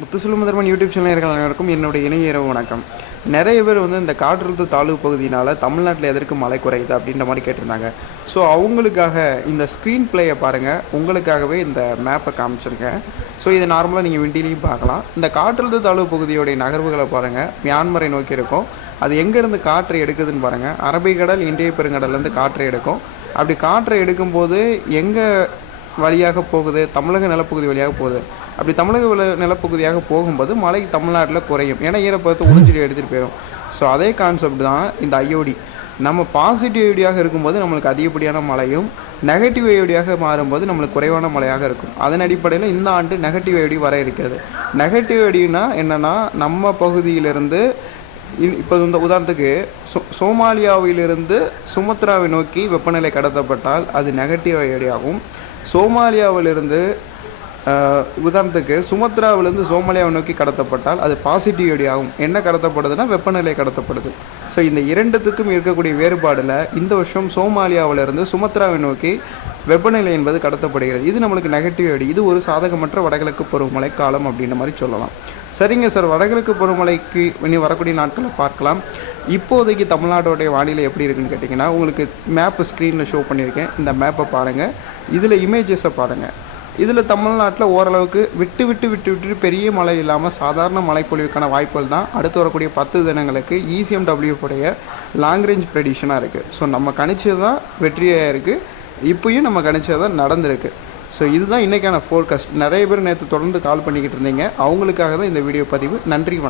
முத்துசெல்வம் முதல்வன் YouTube channel இருக்கிற அனைவருக்கும் என்னுடைய இணைய இரவு வணக்கம். நிறைய பேர் வந்து இந்த காற்றழுத்த தாழ்வு பகுதியினால் தமிழ்நாட்டில் எதற்கு மழை குறையுது அப்படின்ற மாதிரி கேட்டிருந்தாங்க. ஸோ அவங்களுக்காக இந்த ஸ்க்ரீன் பிளேயை பாருங்கள் உங்களுக்காகவே இந்த மேப்பை காமிச்சிருக்கேன். ஸோ இதை நார்மலாக நீங்கள் விண்டிலையும் பார்க்கலாம். இந்த காற்றழுத்த தாழ்வு பகுதியோடைய நகர்வுகளை பாருங்கள் மியான்மரை நோக்கி இருக்கும். அது எங்கேருந்து காற்றை எடுக்குதுன்னு பாருங்கள் அரபிக்கடல் இந்திய பெருங்கடல்லேருந்து காற்றை எடுக்கும். அப்படி காற்றை எடுக்கும்போது எங்கே வழியாக போகுது தமிழக நிலப்பகுதி வழியாக போகுது. அப்படி தமிழக நிலப்பகுதியாக போகும்போது மழை தமிழ்நாட்டில் குறையும். ஏன்னா ஈரப்பதத்தை உறிஞ்சிட்டு எடுத்துகிட்டு போயிடும் ஸோ அதே கான்செப்ட் தான் இந்த ஐஓடி நம்ம பாசிட்டிவ் ஐடியாக இருக்கும்போது நம்மளுக்கு அதிகப்படியான மழையும் நெகட்டிவ் ஐடியாக மாறும்போது நம்மளுக்கு குறைவான மழையாக இருக்கும். அதன் அடிப்படையில் இந்த ஆண்டு நெகட்டிவ் ஐடி வர இருக்கிறது. நெகட்டிவ் ஐடினா என்னென்னா நம்ம பகுதியிலிருந்து இப்போ இந்த உதாரணத்துக்கு சோ சோமாலியாவிலிருந்து சுமத்ராவை நோக்கி வெப்பநிலை கடத்தப்பட்டால் அது நெகட்டிவ் ஐடியாகும் சோமாலியாவிலிருந்து உதாரணத்துக்கு சுமத்ராவிலிருந்து சோமாலியாவை நோக்கி கடத்தப்பட்டால் அது பாசிட்டிவ் ஆகும். என்ன கடத்தப்படுதுன்னா வெப்பநிலை கடத்தப்படுது. ஸோ இந்த இரண்டுத்துக்கும் இருக்கக்கூடிய வேறுபாடில் இந்த வருஷம் சோமாலியாவிலிருந்து சுமத்ராவை நோக்கி வெப்பநிலை என்பது கடத்தப்படுகிறது. இது நம்மளுக்கு நெகட்டிவ் இது ஒரு சாதகமற்ற வடகிழக்கு பருவமழை காலம் அப்படின்ற மாதிரி சொல்லலாம். சரிங்க சார் வடகிழக்கு பருவமழைக்கு இனி வரக்கூடிய நாட்களை பார்க்கலாம். இப்போதைக்கு தமிழ்நாட்டோடைய வானிலை எப்படி இருக்குன்னு கேட்டிங்கன்னா உங்களுக்கு மேப்பு ஸ்க்ரீனில் ஷோ பண்ணியிருக்கேன். இந்த மேப்பை பாருங்கள் இதில் இமேஜஸை பாருங்கள் இதில் தமிழ்நாட்டில் ஓரளவுக்கு விட்டு விட்டு விட்டு விட்டு பெரிய மழை இல்லாமல் சாதாரண மழைப்பொழிவுக்கான வாய்ப்புகள் தான். அடுத்து வரக்கூடிய பத்து தினங்களுக்கு இசிஎம்டபிள்யூடைய உடைய லாங் ரேஞ்ச் ப்ரெடிஷனாக இருக்குது ஸோ நம்ம கணிச்சது தான் வெற்றியாக இருக்குது இப்போயும் நம்ம கணிச்சது தான் நடந்திருக்கு. ஸோ இதுதான் இன்றைக்கான ஃபோர்காஸ்ட் நிறைய பேர் நேற்று தொடர்ந்து கால் பண்ணிக்கிட்டு இருந்தீங்க. அவங்களுக்காக தான் இந்த வீடியோ பதிவு. நன்றி வணக்கம்.